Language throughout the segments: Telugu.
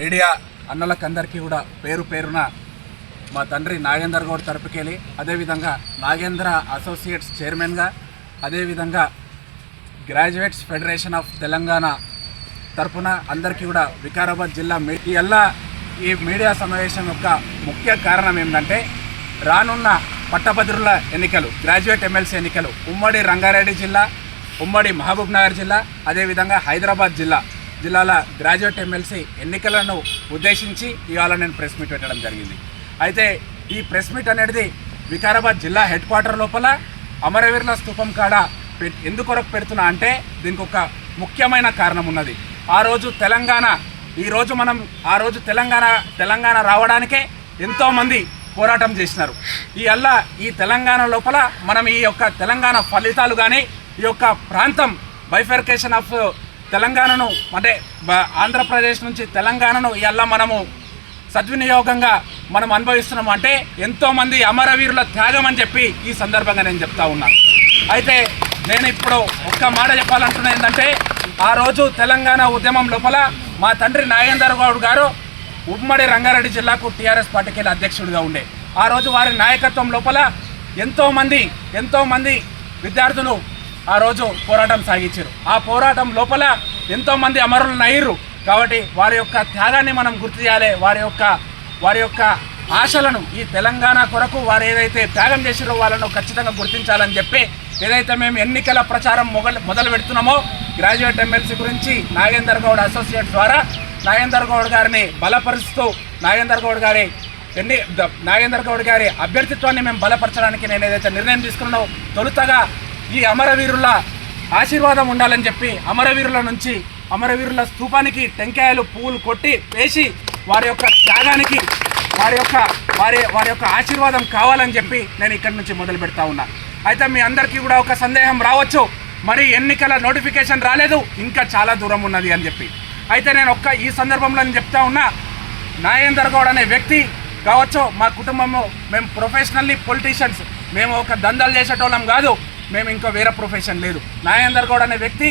మీడియా అన్నలకందరికీ కూడా పేరు పేరున మా తండ్రి నాగేందర్ గౌడ్ తరపుకెళ్ళి అదేవిధంగా నాగేంద్ర అసోసియేట్స్ చైర్మన్గా అదేవిధంగా గ్రాడ్యుయేట్స్ ఫెడరేషన్ ఆఫ్ తెలంగాణ తరపున అందరికీ కూడా వికారాబాద్ జిల్లా మీ ఈ మీడియా సమావేశం యొక్క ముఖ్య కారణం ఏంటంటే రానున్న పట్టభద్రుల ఎన్నికలు గ్రాడ్యుయేట్ ఎమ్మెల్సీ ఎన్నికలు ఉమ్మడి రంగారెడ్డి జిల్లా ఉమ్మడి మహబూబ్ నగర్ జిల్లా అదేవిధంగా హైదరాబాద్ జిల్లా జిల్లాల గ్రాడ్యుయేట్ ఎమ్మెల్సీ ఎన్నికలను ఉద్దేశించి ఇవాళ నేను ప్రెస్ మీట్ పెట్టడం జరిగింది. అయితే ఈ ప్రెస్ మీట్ అనేది వికారాబాద్ జిల్లా హెడ్ క్వార్టర్ లోపల అమరవీరుల స్థూపం కాడ ఎందుకొరకు పెడుతున్నా అంటే దీనికి ఒక ముఖ్యమైన కారణం ఉన్నది. ఆ రోజు తెలంగాణ ఈ రోజు మనం ఆ రోజు తెలంగాణ తెలంగాణ రావడానికే ఎంతోమంది పోరాటం చేసినారు. ఈ అల్లా ఈ తెలంగాణ లోపల మనం ఈ యొక్క తెలంగాణ ఫలితాలు కానీ ఈ యొక్క ప్రాంతం బైఫర్కేషన్ ఆఫ్ తెలంగాణను అంటే ఆంధ్రప్రదేశ్ నుంచి తెలంగాణను ఇలా మనము సద్వినియోగంగా మనం అనుభవిస్తున్నాం. అంటే ఎంతోమంది అమరవీరుల త్యాగం అని చెప్పి ఈ సందర్భంగా నేను చెప్తా ఉన్నా. అయితే నేను ఇప్పుడు ఒక్క మాట చెప్పాలంటున్నా ఏంటంటే ఆ రోజు తెలంగాణ ఉద్యమం లోపల మా తండ్రి నాగేందర్ గౌడ్ గారు ఉమ్మడి రంగారెడ్డి జిల్లాకు టీఆర్ఎస్ పార్టీకి అధ్యక్షుడిగా ఉండే. ఆ రోజు వారి నాయకత్వం లోపల ఎంతోమంది ఎంతోమంది విద్యార్థులు ఆ రోజు పోరాటం సాగించారు. ఆ పోరాటం లోపల ఎంతోమంది అమరులు అయ్యారు కాబట్టి వారి యొక్క త్యాగాన్ని మనం గుర్తు చేయాలి. వారి యొక్క వారి యొక్క ఆశలను ఈ తెలంగాణ కొరకు వారు ఏదైతే త్యాగం చేసిరో వాళ్ళను ఖచ్చితంగా గుర్తించాలని చెప్పి ఏదైతే మేము ఎన్నికల ప్రచారం మొగలు మొదలు పెడుతున్నామో గ్రాడ్యుయేట్ ఎమ్మెల్సీ గురించి నాగేందర్ గౌడ్ అసోసియేట్ ద్వారా నాగేందర్ గౌడ్ గారిని బలపరుస్తూ నాగేందర్ గౌడ్ గారి ఎన్ని నాగేందర్ గౌడ్ గారి అభ్యర్థిత్వాన్ని మేము బలపరచడానికి నేను ఏదైతే నిర్ణయం తీసుకున్నానో తొలుతగా ఈ అమరవీరుల ఆశీర్వాదం ఉండాలని చెప్పి అమరవీరుల నుంచి అమరవీరుల స్థూపానికి టెంకాయలు పువ్వులు కొట్టి వేసి వారి యొక్క త్యాగానికి వారి యొక్క వారి వారి యొక్క ఆశీర్వాదం కావాలని చెప్పి నేను ఇక్కడి నుంచి మొదలు పెడతా ఉన్నా. అయితే మీ అందరికీ కూడా ఒక సందేహం రావచ్చు. మరి ఎన్నికల నోటిఫికేషన్ రాలేదు. ఇంకా చాలా దూరం ఉన్నది అని చెప్పి. అయితే నేను ఒక్క ఈ సందర్భంలో నేను చెప్తా ఉన్నా. నాగేందర్ గౌడ్ అనే వ్యక్తి కావచ్చు మా కుటుంబము మేము ప్రొఫెషనల్లీ పొలిటీషియన్స్ మేము ఒక దందాలు చేసేటోళ్ళం కాదు. మేము ఇంకో వేరే ప్రొఫెషన్ లేదు. నాగేందర్ గౌడ్ అనే వ్యక్తి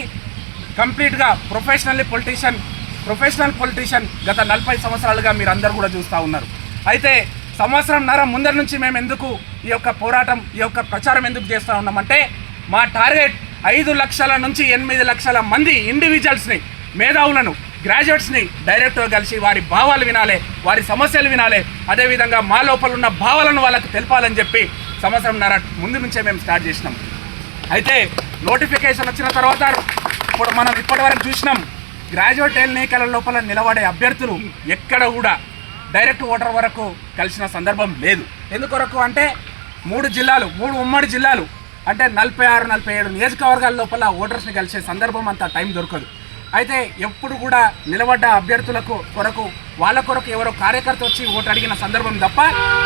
కంప్లీట్గా ప్రొఫెషనల్లీ పొలిటీషియన్ ప్రొఫెషనల్ పొలిటీషియన్ గత నలభై సంవత్సరాలుగా మీరు అందరు కూడా చూస్తూ ఉన్నారు. అయితే సంవత్సరం నర ముందర నుంచి మేము ఎందుకు ఈ యొక్క పోరాటం ఈ యొక్క ప్రచారం ఎందుకు చేస్తూ ఉన్నామంటే మా టార్గెట్ ఐదు లక్షల నుంచి ఎనిమిది లక్షల మంది ఇండివిజువల్స్ని మేధావులను గ్రాడ్యుయేట్స్ని డైరెక్ట్గా కలిసి వారి భావాలు వినాలి వారి సమస్యలు వినాలి అదేవిధంగా మా లోపల ఉన్న భావాలను వాళ్ళకు తెలపాలని చెప్పి సంవత్సరంన్నర ముందు నుంచే మేము స్టార్ట్ చేసినాం. అయితే నోటిఫికేషన్ వచ్చిన తర్వాత ఇప్పుడు మనం ఇప్పటివరకు చూసినాం గ్రాడ్యుయేట్ ఎన్నికల లోపల నిలబడే అభ్యర్థులు ఎక్కడ కూడా డైరెక్ట్ ఓటర్ వరకు కలిసిన సందర్భం లేదు. ఎందుకొరకు అంటే మూడు జిల్లాలు మూడు ఉమ్మడి జిల్లాలు అంటే నలభై ఆరు నలభై ఏడు నియోజకవర్గాల లోపల ఓటర్స్ని కలిసే సందర్భం అంత టైం దొరకదు. అయితే ఎప్పుడు కూడా నిలబడ్డ అభ్యర్థులకు కొరకు వాళ్ళ కొరకు ఎవరో కార్యకర్త వచ్చి ఓటు అడిగిన సందర్భం తప్ప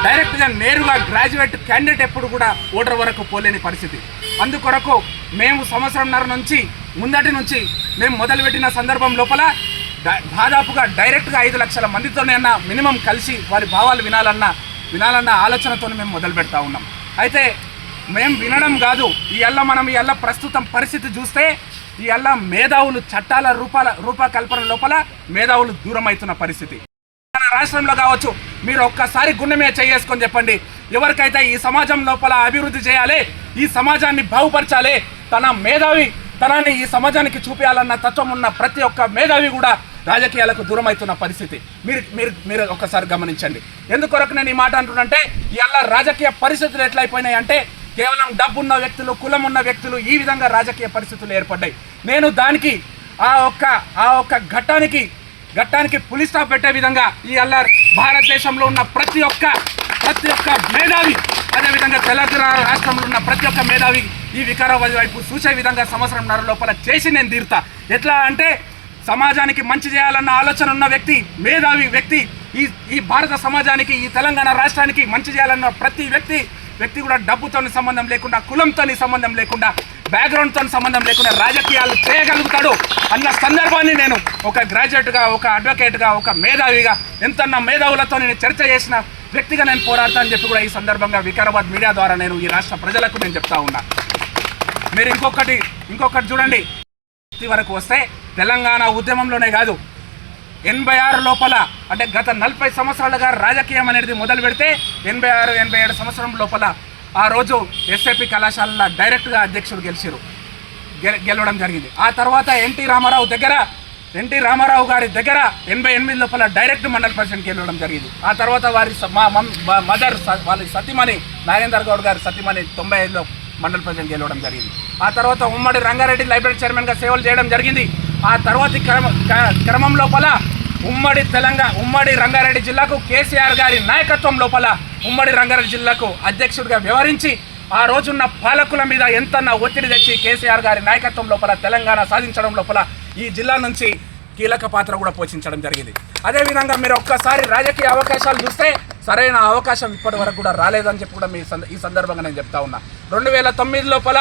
డైరెక్ట్గా నేరుగా గ్రాడ్యుయేట్ క్యాండిడేట్ ఎప్పుడు కూడా ఓటర్ వరకు పోలేని పరిస్థితి. అందుకొరకు మేము సంవత్సరంన్నర నుంచి ముందటి నుంచి మేము మొదలుపెట్టిన సందర్భం లోపల దాదాపుగా డైరెక్ట్గా ఐదు లక్షల మందితోనే అన్న మినిమం కలిసి వారి భావాలు వినాలన్న వినాలన్న ఆలోచనతో మేము మొదలు పెడతా ఉన్నాం. అయితే మేము వినడం కాదు ఈ అల్ల మనం ఈ అల్ల ప్రస్తుతం పరిస్థితి చూస్తే ఈ ఎల్ల మేధావులు చట్టాల రూపాల రూపకల్పన లోపల మేధావులు దూరం అవుతున్న పరిస్థితి. రాష్ట్రంలో కావచ్చు మీరు ఒక్కసారి గుండె మీద చేసుకొని చెప్పండి. ఎవరికైతే ఈ సమాజం లోపల అభివృద్ధి చేయాలి ఈ సమాజాన్ని బాగుపరచాలి తన మేధావి తనాన్ని ఈ సమాజానికి చూపించాలన్న తత్వం ఉన్న ప్రతి ఒక్క మేధావి కూడా రాజకీయాలకు దూరం అవుతున్న పరిస్థితి. మీరు మీరు మీరు ఒకసారి గమనించండి. ఎందుకొరకు నేను ఈ మాట అంటున్నంటే ఇలా రాజకీయ పరిస్థితులు ఎట్లయిపోయినాయి అంటే కేవలం డబ్బున్న వ్యక్తులు కులం ఉన్న వ్యక్తులు ఈ విధంగా రాజకీయ పరిస్థితులు ఏర్పడ్డాయి. నేను దానికి ఆ ఒక్క ఆ ఒక్క ఘట్టానికి ఘట్టానికి పులి స్టాప్ పెట్టే విధంగా ఈ అల్లార్ భారతదేశంలో ఉన్న ప్రతి ఒక్క ప్రతి ఒక్క మేధావి అదేవిధంగా తెలంగాణ రాష్ట్రంలో ఉన్న ప్రతి ఒక్క మేధావి ఈ వికారాబాద్ వైపు చూసే విధంగా సంవత్సరంన్నర లోపల చేసి నేను తీరుతా. ఎట్లా అంటే సమాజానికి మంచి చేయాలన్న ఆలోచన ఉన్న వ్యక్తి మేధావి వ్యక్తి ఈ ఈ భారత సమాజానికి ఈ తెలంగాణ రాష్ట్రానికి మంచి చేయాలన్న ప్రతి వ్యక్తి వ్యక్తి కూడా డబ్బుతో సంబంధం లేకుండా కులంతో సంబంధం లేకుండా బ్యాక్గ్రౌండ్తో సంబంధం లేకుండా రాజకీయాలు చేయగలుగుతాడు అన్న సందర్భాన్ని నేను ఒక గ్రాడ్యుయేట్గా ఒక అడ్వకేట్గా ఒక మేధావిగా ఎంతన్న మేధావులతో నేను చర్చ చేసిన వ్యక్తిగా నేను పోరాడతానని చెప్పి కూడా ఈ సందర్భంగా వికారాబాద్ మీడియా ద్వారా నేను ఈ రాష్ట్ర ప్రజలకు నేను చెప్తా ఉన్నా. మీరు ఇంకొకటి ఇంకొకటి చూడండి. ఇది వరకు వస్తే తెలంగాణ ఉద్యమంలోనే కాదు ఎనభై ఆరు లోపల అంటే గత నలభై సంవత్సరాలుగా రాజకీయం అనేది మొదలు పెడితే ఎనభై ఆరు ఎనభై ఏడు సంవత్సరం లోపల ఆ రోజు ఎస్ఏపి కళాశాల డైరెక్ట్గా అధ్యక్షుడు గెలిచారు గె- గెలవడం జరిగింది. ఆ తర్వాత ఎన్టీ రామారావు దగ్గర ఎన్టీ రామారావు గారి దగ్గర ఎనభై ఎనిమిది లోపల డైరెక్ట్ మండల ప్రెసిడెంట్ గెలవడం జరిగింది. ఆ తర్వాత వారి మా మమ్- మదర్ వాళ్ళ సతీమణి నాగేందర్ గౌడ్ గారి సతీమణి తొంభై ఐదులో మండల ప్రెసిడెంట్ గెలవడం జరిగింది. ఆ తర్వాత ఉమ్మడి రంగారెడ్డి లైబ్రరీ చైర్మన్గా సేవలు చేయడం జరిగింది. ఆ తర్వాతి క్రమ క్రమం లోపల ఉమ్మడి తెలంగాణ ఉమ్మడి రంగారెడ్డి జిల్లాకు కేసీఆర్ గారి నాయకత్వం లోపల ఉమ్మడి రంగారెడ్డి జిల్లాకు అధ్యక్షుడిగా వ్యవహరించి ఆ రోజున్న పాలకుల మీద ఎంతన్న ఒత్తిడి తెచ్చి కేసీఆర్ గారి నాయకత్వం లోపల తెలంగాణ సాధించడం లోపల ఈ జిల్లా నుంచి కీలక పాత్ర కూడా పోషించడం జరిగింది. అదేవిధంగా మీరు ఒక్కసారి రాజకీయ అవకాశాలు చూస్తే సరైన అవకాశం ఇప్పటి వరకు కూడా రాలేదని చెప్పి కూడా మీ సంద- ఈ సందర్భంగా నేను చెప్తా ఉన్నా. రెండు వేల తొమ్మిది లోపల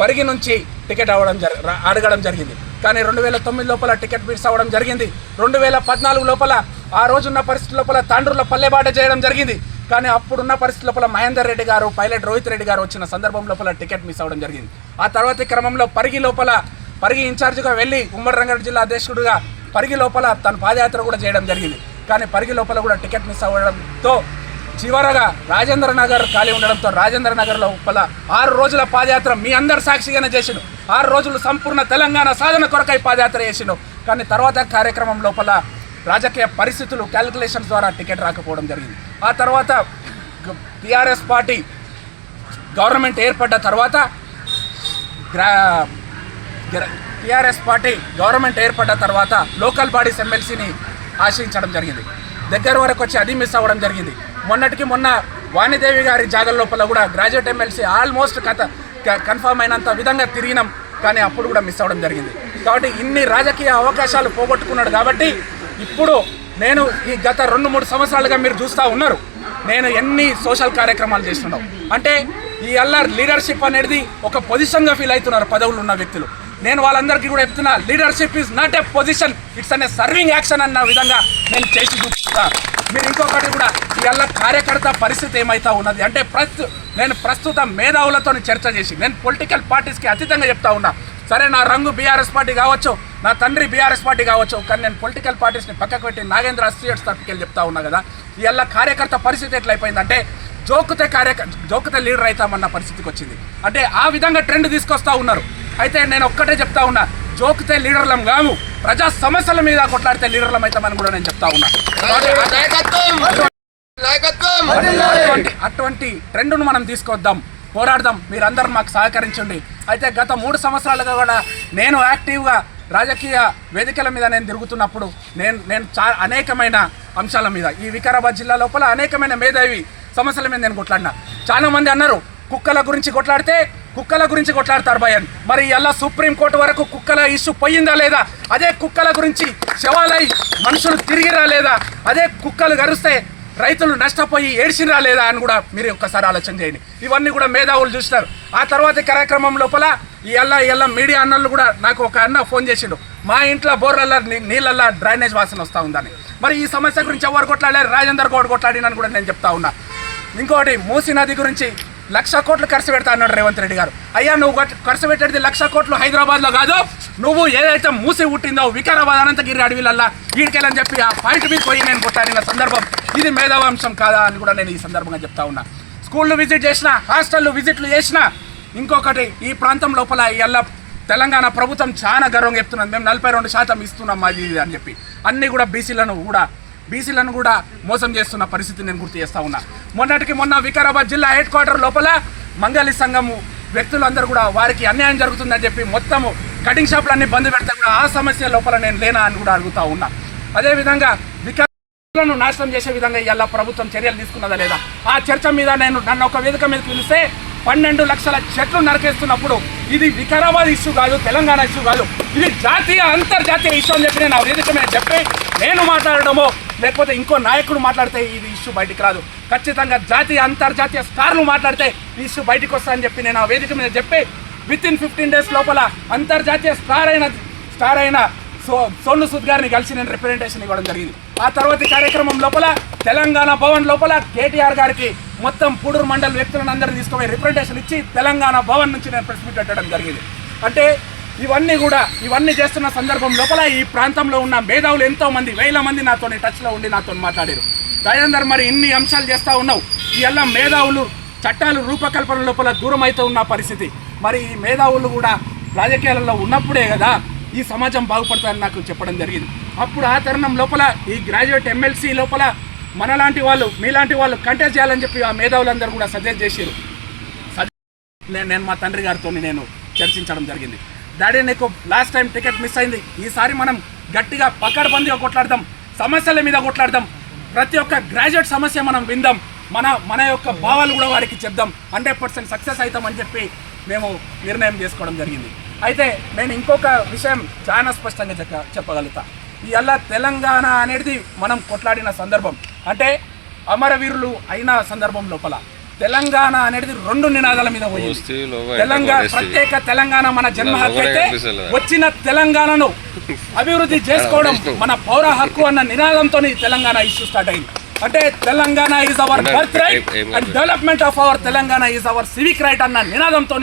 పరిగి నుంచి టికెట్ అవ్వడం జరి అడగడం జరిగింది. కానీ రెండు వేల తొమ్మిది లోపల టికెట్ మిస్ అవ్వడం జరిగింది. రెండు వేల పద్నాలుగు లోపల ఆ రోజున్న పరిస్థితి లోపల తాండ్రుల పల్లెబాట చేయడం జరిగింది. కానీ అప్పుడున్న పరిస్థితి లోపల మహేందర్ రెడ్డి గారు పైలట్ రోహిత్ రెడ్డి గారు వచ్చిన సందర్భం లోపల టికెట్ మిస్ అవ్వడం జరిగింది. ఆ తర్వాత క్రమంలో పరిగి లోపల పరిగి ఇన్ఛార్జిగా వెళ్ళి ఉమ్మడి రంగారెడ్డి జిల్లా అధ్యక్షుడిగా పరిగి లోపల తన పాదయాత్ర కూడా చేయడం జరిగింది. కానీ పరిగి లోపల కూడా టికెట్ మిస్ అవ్వడంతో చివరగా రాజేంద్ర నగర్ ఖాళీ ఉండడంతో రాజేంద్ర నగర్ లోపల ఆరు రోజుల పాదయాత్ర మీ అందరు సాక్షిగానే చేసిండు. ఆరు రోజులు సంపూర్ణ తెలంగాణ సాధన కొరకై పాదయాత్ర చేసిండు. కానీ తర్వాత కార్యక్రమం లోపల రాజకీయ పరిస్థితులు క్యాలిక్యులేషన్స్ ద్వారా టికెట్ రాకపోవడం జరిగింది. ఆ తర్వాత టీఆర్ఎస్ పార్టీ గవర్నమెంట్ ఏర్పడ్డ తర్వాత గ్రా పార్టీ గవర్నమెంట్ ఏర్పడ్డ తర్వాత లోకల్ బాడీస్ ఎమ్మెల్సీని ఆశించడం జరిగింది. దగ్గర వరకు వచ్చి అది మిస్ అవ్వడం జరిగింది. మొన్నటికి మొన్న వాణిదేవి గారి జాగల లోపల కూడా గ్రాడ్యుయేట్ ఎమ్మెల్సీ ఆల్మోస్ట్ కథ కన్ఫర్మ్ అయినంత విధంగా తిరిగినాం. కానీ అప్పుడు కూడా మిస్ అవ్వడం జరిగింది. కాబట్టి ఇన్ని రాజకీయ అవకాశాలు పోగొట్టుకున్నాడు కాబట్టి ఇప్పుడు నేను ఈ గత రెండు మూడు సంవత్సరాలుగా మీరు చూస్తూ ఉన్నారు. నేను ఎన్ని సోషల్ కార్యక్రమాలు చేస్తున్నావు? అంటే ఈ అల్లర్ లీడర్షిప్ అనేది ఒక పొజిషన్గా ఫీల్ అవుతున్నారు పదవులు ఉన్న వ్యక్తులు. నేను వాళ్ళందరికీ కూడా చెప్తున్నా leadership is not a position it's అనే సర్వింగ్ యాక్షన్ అన్న విధంగా నేను చేసి చూపిస్తాను మీరు ఇంకొకటి కూడా ఇవాళ కార్యకర్త పరిస్థితి ఏమైతా ఉన్నది? అంటే ప్రస్తు నేను ప్రస్తుత మేధావులతో చర్చ చేసి నేను పొలిటికల్ పార్టీస్కి అతీతంగా చెప్తా ఉన్నా. సరే నా రంగు బీఆర్ఎస్ పార్టీ కావచ్చు నా తండ్రి బీఆర్ఎస్ పార్టీ కావచ్చు కానీ నేను పొలిటికల్ పార్టీస్ని పక్కకు పెట్టి నాగేంద్ర అసోసియేట్స్ తరఫుకి వెళ్ళి చెప్తా ఉన్నా కదా. ఇవాళ కార్యకర్త పరిస్థితి ఎట్లయిపోయిందంటే జోకుతే కార్యక జోకుతే లీడర్ అవుతామన్న పరిస్థితికి వచ్చింది. అంటే ఆ విధంగా ట్రెండ్ తీసుకొస్తా ఉన్నారు. అయితే నేను ఒక్కటే చెప్తా ఉన్నా జోకితే లీడర్లం కాము. ప్రజా సమస్యల మీద కొట్లాడితే లీడర్లం అవుతామని కూడా నేను చెప్తా ఉన్నా. అటువంటి ట్రెండ్ను మనం తీసుకొద్దాం పోరాడదాం మీరందరూ మాకు సహకరించండి. అయితే గత మూడు సంవత్సరాలుగా కూడా నేను యాక్టివ్గా రాజకీయ వేదికల మీద నేను తిరుగుతున్నప్పుడు నేను నేను చా అనేకమైన అంశాల మీద ఈ వికారాబాద్ జిల్లా లోపల అనేకమైన మేధావి సమస్యల మీద నేను కొట్లాడినా. చాలా మంది అన్నారు కుక్కల గురించి కొట్లాడితే కుక్కల గురించి కొట్లాడతారు భయన్. మరి ఇలా సుప్రీంకోర్టు వరకు కుక్కల ఇష్యూ పోయిందా లేదా? అదే కుక్కల గురించి శవాలై మనుషులు తిరిగి రాలేదా అదే కుక్కలు గరిస్తే రైతులు నష్టపోయి ఏడ్చినా లేదా అని కూడా మీరు ఒక్కసారి ఆలోచన చేయండి. ఇవన్నీ కూడా మేధావులు చూస్తారు ఆ తర్వాత కార్యక్రమం లోపల ఈ అల్ల ఎల్ల మీడియా అన్నలు కూడా నాకు ఒక అన్న ఫోన్ చేసిండు. మా ఇంట్లో బోర్లల్లో నీ- నీళ్ళల్లో డ్రైనేజ్ వాసన వస్తూ ఉందని. మరి ఈ సమస్య గురించి ఎవరు కొట్లాడారు? రాజేందర్ గౌడ్ కొట్లాడినని కూడా నేను చెప్తా ఉన్నా. ఇంకోటి మూసీ నది గురించి లక్ష కోట్లు ఖర్చు పెడతా అన్నాడు రేవంత్ రెడ్డి గారు. అయ్యా నువ్వు ఖర్చు పెట్టేది లక్ష కోట్లు హైదరాబాద్లో కాదు. నువ్వు ఏదైతే మూసి పుట్టిందో వికారాబాద్ అనంతగిరి అడవిలల్లా వీడికెళ్ళని చెప్పి ఆ పాయింట్ మీద పోయి నేను కొట్టాడిన సందర్భం ఇది మేధావంశం కాదా అని కూడా నేను ఈ సందర్భంగా చెప్తా ఉన్నా. స్కూళ్ళు విజిట్ చేసిన హాస్టళ్ళు విజిట్లు చేసిన ఇంకొకటి ఈ ప్రాంతం లోపల ఇవాళ తెలంగాణ ప్రభుత్వం చాలా గర్వంగా చెప్తున్నది. మేము నలభై రెండు శాతం ఇస్తున్నాం మాది ఇది అని చెప్పి. అన్నీ కూడా బీసీలను కూడా బీసీలను కూడా మోసం చేస్తున్న పరిస్థితి నేను గుర్తు చేస్తా ఉన్నా. మొన్నటికి మొన్న వికారాబాద్ జిల్లా హెడ్ క్వార్టర్ లోపల మంగళి సంఘము వ్యక్తులందరూ కూడా వారికి అన్యాయం జరుగుతుందని చెప్పి మొత్తము కటింగ్ షాపులన్నీ బంద్ పెడితే కూడా ఆ సమస్య లోపల నేను లేనా అని కూడా అడుగుతా ఉన్నా. అదేవిధంగా వికారాలను నాశనం చేసే విధంగా ఇలా ప్రభుత్వం చర్యలు తీసుకున్నదా లేదా? ఆ చర్చ మీద నేను నన్ను ఒక వేదిక మీద పిలిస్తే పన్నెండు లక్షల చెట్లు నరికేస్తున్నప్పుడు ఇది వికారాబాద్ ఇష్యూ కాదు తెలంగాణ ఇష్యూ కాదు ఇది జాతీయ అంతర్జాతీయ ఇష్యూ అని చెప్పి నేను ఆ వేదిక మీద చెప్పి నేను మాట్లాడడము లేకపోతే ఇంకో నాయకుడు మాట్లాడితే ఇది ఇష్యూ బయటికి రాదు. ఖచ్చితంగా జాతీయ అంతర్జాతీయ స్టార్లు మాట్లాడితే ఈ ఇష్యూ బయటికి వస్తాయని చెప్పి నేను ఆ వేదిక మీద చెప్పి విత్ ఇన్ ఫిఫ్టీన్ డేస్ లోపల అంతర్జాతీయ స్టార్ అయిన స్టార్ అయిన సో సోను సుద్ గారిని కలిసి నేను రిప్రజెంటేషన్ ఇవ్వడం జరిగింది. ఆ తర్వాత కార్యక్రమం లోపల తెలంగాణ భవన్ లోపల కేటీఆర్ గారికి మొత్తం పూడూరు మండల వ్యక్తులను అందరినీ తీసుకుపోయి రిప్రజెంటేషన్ ఇచ్చి తెలంగాణ భవన్ నుంచి నేను ప్రెస్ మీట్ పెట్టడం జరిగింది. అంటే ఇవన్నీ కూడా ఇవన్నీ చేస్తున్న సందర్భం లోపల ఈ ప్రాంతంలో ఉన్న మేధావులు ఎంతో మంది వేల మంది నాతో టచ్లో ఉండి నాతో మాట్లాడారు. రాజేందర్ మరి ఇన్ని అంశాలు చేస్తూ ఉన్నావు. ఇవల్ల మేధావులు చట్టాలు రూపకల్పన లోపల దూరం అవుతూ ఉన్న పరిస్థితి. మరి ఈ మేధావులు కూడా రాజకీయాలలో ఉన్నప్పుడే కదా ఈ సమాజం బాగుపడతారని నాకు చెప్పడం జరిగింది. అప్పుడు ఆ తరుణం లోపల ఈ గ్రాడ్యుయేట్ ఎమ్మెల్సీ లోపల మనలాంటి వాళ్ళు మీలాంటి వాళ్ళు కంటెస్ట్ చేయాలని చెప్పి ఆ మేధావులందరూ కూడా సజెస్ట్ చేశారు. నేను నేను మా తండ్రి గారితో నేను చర్చించడం జరిగింది. డాడీ నీకు లాస్ట్ టైం టికెట్ మిస్ అయింది. ఈసారి మనం గట్టిగా పకడ్బందీగా కొట్లాడదాం. సమస్యల మీద కొట్లాడదాం. ప్రతి ఒక్క గ్రాడ్యుయేట్ సమస్య మనం విందాం. మన మన యొక్క భావాలు కూడా వారికి చెప్దాం. హండ్రెడ్ పర్సెంట్ సక్సెస్ అవుతామని చెప్పి మేము నిర్ణయం చేసుకోవడం జరిగింది. అయితే నేను ఇంకొక విషయం చాలా స్పష్టంగా చెప్ప చెప్పగలుగుతా. ఇవాళ తెలంగాణ అనేది మనం కొట్లాడిన సందర్భం. అంటే అమరవీరులు అయిన సందర్భం లోపల. తెలంగాణ అనేది రెండు నినాదాల మీద పోయింది. తెలంగాణ ప్రత్యేక తెలంగాణ మన జన్మ హక్కు అయితే వచ్చిన తెలంగాణను అభివృద్ధి చేసుకోవడం మన పౌర హక్కు అన్న నినాదంతో తెలంగాణ ఇష్యూ స్టార్ట్ అయింది. అంటే Telangana is our birth right and development of our Telangana is our civic right అన్న నినాదంతో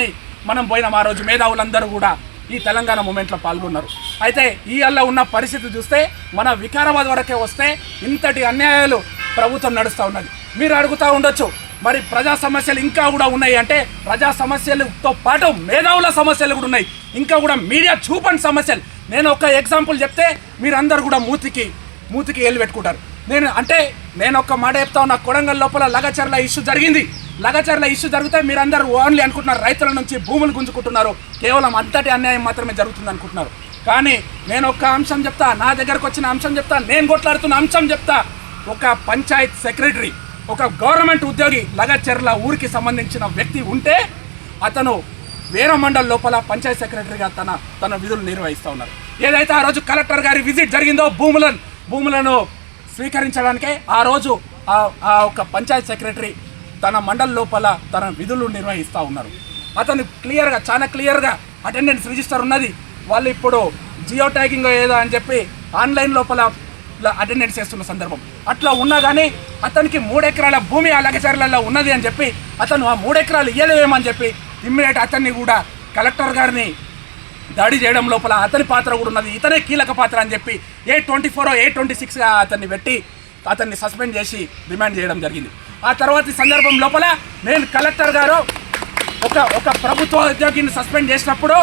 మనం పోయినాం. ఆ రోజు మేధావులందరూ కూడా ఈ తెలంగాణ మూమెంట్లో పాల్గొన్నారు. అయితే ఈ అల్ల ఉన్న పరిస్థితి చూస్తే మన వికారాబాద్ వరకే వస్తే ఇంతటి అన్యాయాలు ప్రభుత్వం నడుస్తూ ఉన్నది. మీరు అడుగుతూ ఉండొచ్చు మరి ప్రజా సమస్యలు ఇంకా కూడా ఉన్నాయి. అంటే ప్రజా సమస్యలతో పాటు మేధావుల సమస్యలు కూడా ఉన్నాయి. ఇంకా కూడా మీడియా చూపని సమస్యలు. నేను ఒక ఎగ్జాంపుల్ చెప్తే మీరందరూ కూడా మూతికి మూతికి ఏళ్ళు పెట్టుకుంటారు. నేను అంటే నేను ఒక మాట చెప్తా ఉన్న కొడంగల్ లోపల లగచర్ల ఇష్యూ జరిగింది. లగచర్ల ఇష్యూ జరిగితే మీరందరూ ఓన్లీ అనుకుంటున్నారు రైతుల నుంచి భూములు గుంజుకుంటున్నారు. కేవలం అంతటి అన్యాయం మాత్రమే జరుగుతుంది అనుకుంటున్నారు. కానీ నేను ఒక అంశం చెప్తా నా దగ్గరకు వచ్చిన అంశం చెప్తా నేను కొట్లాడుతున్న అంశం చెప్తా. ఒక పంచాయత్ సెక్రటరీ ఒక గవర్నమెంట్ ఉద్యోగి లగచర్ల ఊరికి సంబంధించిన వ్యక్తి ఉంటే అతను వేరే మండల లోపల పంచాయత్ సెక్రటరీగా తన తన విధులు నిర్వహిస్తూ ఉన్నారు. ఏదైతే ఆ రోజు కలెక్టర్ గారి విజిట్ జరిగిందో భూములను భూములను స్వీకరించడానికే ఆ రోజు ఆ ఆ ఒక పంచాయత్ సెక్రటరీ తన మండలి లోపల తన విధులు నిర్వహిస్తూ ఉన్నారు. అతను క్లియర్గా చాలా క్లియర్గా అటెండెన్స్ రిజిస్టర్ ఉన్నది. వాళ్ళు ఇప్పుడు జియో ట్యాగింగ్ ఏదో అని చెప్పి ఆన్లైన్ లోపల అటెండెన్స్ చేస్తున్న సందర్భం. అట్లా ఉన్నా కానీ అతనికి మూడు ఎకరాల భూమి ఆ లగచర్లలో ఉన్నది అని చెప్పి అతను ఆ మూడు ఎకరాలు ఇయ్యలేమని చెప్పి ఇమ్మీడియట్ అతన్ని కూడా కలెక్టర్ గారిని దాడి చేయడం లోపల అతని పాత్ర కూడా ఉన్నది. ఇతనే కీలక పాత్ర అని చెప్పి A twenty four A twenty సిక్స్గా అతన్ని పెట్టి అతన్ని సస్పెండ్ చేసి డిమాండ్ చేయడం జరిగింది. ఆ తర్వాత సందర్భం లోపల నేను కలెక్టర్ గారు ఒక ఒక ప్రభుత్వ ఉద్యోగిని సస్పెండ్ చేసినప్పుడు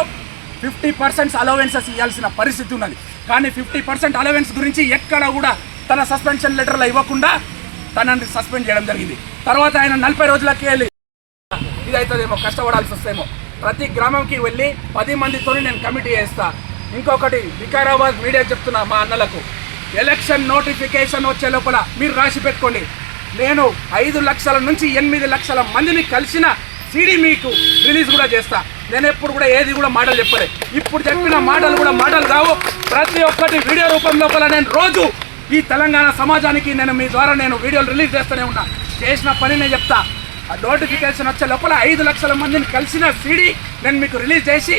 ఫిఫ్టీ పర్సెంట్ అలవెన్సెస్ ఇవ్వాల్సిన పరిస్థితి ఉన్నది. కానీ ఫిఫ్టీ పర్సెంట్ అలవెన్స్ గురించి ఎక్కడ కూడా తన సస్పెన్షన్ లెటర్లో ఇవ్వకుండా తనని సస్పెండ్ చేయడం జరిగింది. తర్వాత ఆయన నలభై రోజులకి వెళ్ళి ఇది కష్టపడాల్సి వస్తేమో. ప్రతి గ్రామంకి వెళ్ళి పది మందితో నేను కమిటీ చేస్తా. ఇంకొకటి వికారాబాద్ మీడియా చెప్తున్నా మా అన్నలకు. ఎలక్షన్ నోటిఫికేషన్ వచ్చే లోపల మీరు రాసి పెట్టుకోండి. నేను ఐదు లక్షల నుంచి ఎనిమిది లక్షల మందిని కలిసిన సీడీ మీకు రిలీజ్ కూడా చేస్తా. నేను ఎప్పుడు కూడా ఏది కూడా మాటలు చెప్పలే. ఇప్పుడు చెప్పిన మాటలు కూడా మాటలు కావు. ప్రతి ఒక్కటి వీడియో రూపంలో కూడా నేను రోజు ఈ తెలంగాణ సమాజానికి నేను మీ ద్వారా నేను వీడియోలు రిలీజ్ చేస్తూనే ఉన్నా. చేసిన పని నేను చెప్తా. ఆ నోటిఫికేషన్ వచ్చే లోపల ఐదు లక్షల మందిని కలిసిన సీడీ నేను మీకు రిలీజ్ చేసి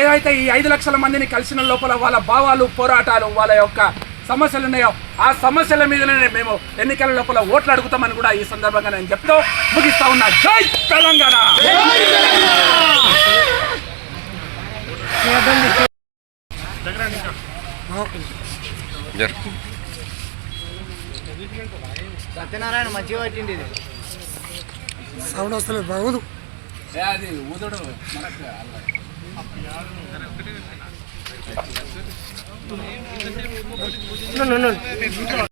ఏవైతే ఈ ఐదు లక్షల మందిని కలిసిన లోపల వాళ్ళ భావాలు పోరాటాలు వాళ్ళ యొక్క సమస్యలు ఉన్నాయో ఆ సమస్యల మీదనే మేము ఎన్నికల లోపల ఓట్లు అడుగుతామని కూడా ఈ సందర్భంగా నేను చెప్తూ ముగిస్తా ఉన్నా. జై తెలంగాణ! సత్యనారాయణ మంచిగా పట్టింది ఇది. సౌండ్ వస్తలేదు బాగుంది. అది ఊదుడు మనకు.